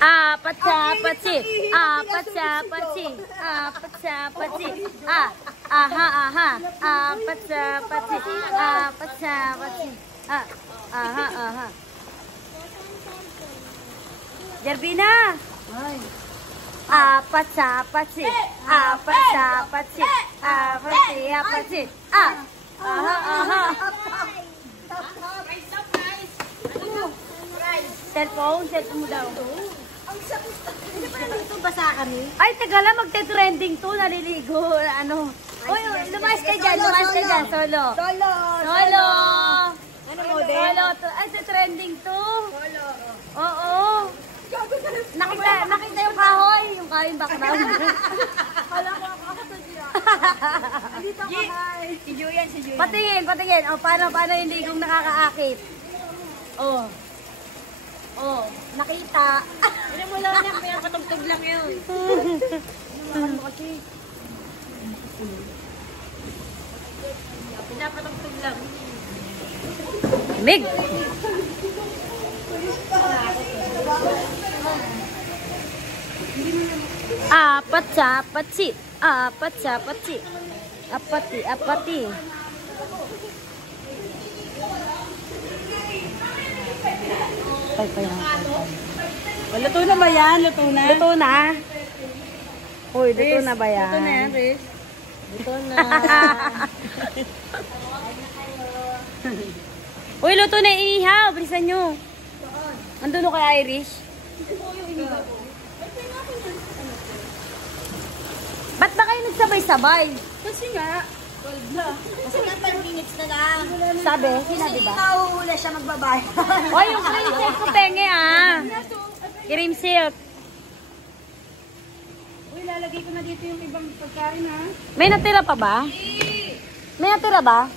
Apat-sapat-si. Apat-sapat-si. Apat-sapat-si. Aha, aha. Apat-sapat-si. Apat-sapat-si. Aha, aha. Jervina. Apat-sapat-si. Apat-sapat-si. Apat-sapat-si. Aha, aha. Cellphone mo daw. Ang sakit. Hindi pa nandito basa kami? Ay, tagala, magte-trending to. Naliligo. Ano? Uy, lumayas ka dyan. Lumayas ka dyan. Solo. Solo. Solo. Ano model? Solo. Ay, trending to. Solo. Oo. Nakita yung kahoy. Yung kahoy yung background. Kala ko ako to siya. Andito ka, hi. Si Julian, si Julian. Patingin. O, paano yung ligong nakakaakit? Oh. Oh, nakita. Ano mo lang yan, kaya patugtog lang yun. Ano mo kasi? Pinapatugtog lang. Mig! Apat-sapat-si. Apat-sapat-si. Apati. Luto na ba yan? Luto na? Luto na. Uy, luto na ba yan? Luto na yan, Riz. Luto na. Uy, luto na iihaw. Bilisan nyo. Andun kay Irish. Ba't ba kayo nagsabay-sabay? Kasi nga, 12 na. Kasi nga 5 minutes na lang. Sinabi ba? Nauhula siya magbabayad. Uy, yung cream silk ko penge Cream silk. Uy, lalagay ko na dito yung ibang pagkain ha. May natira pa ba? May natira ba?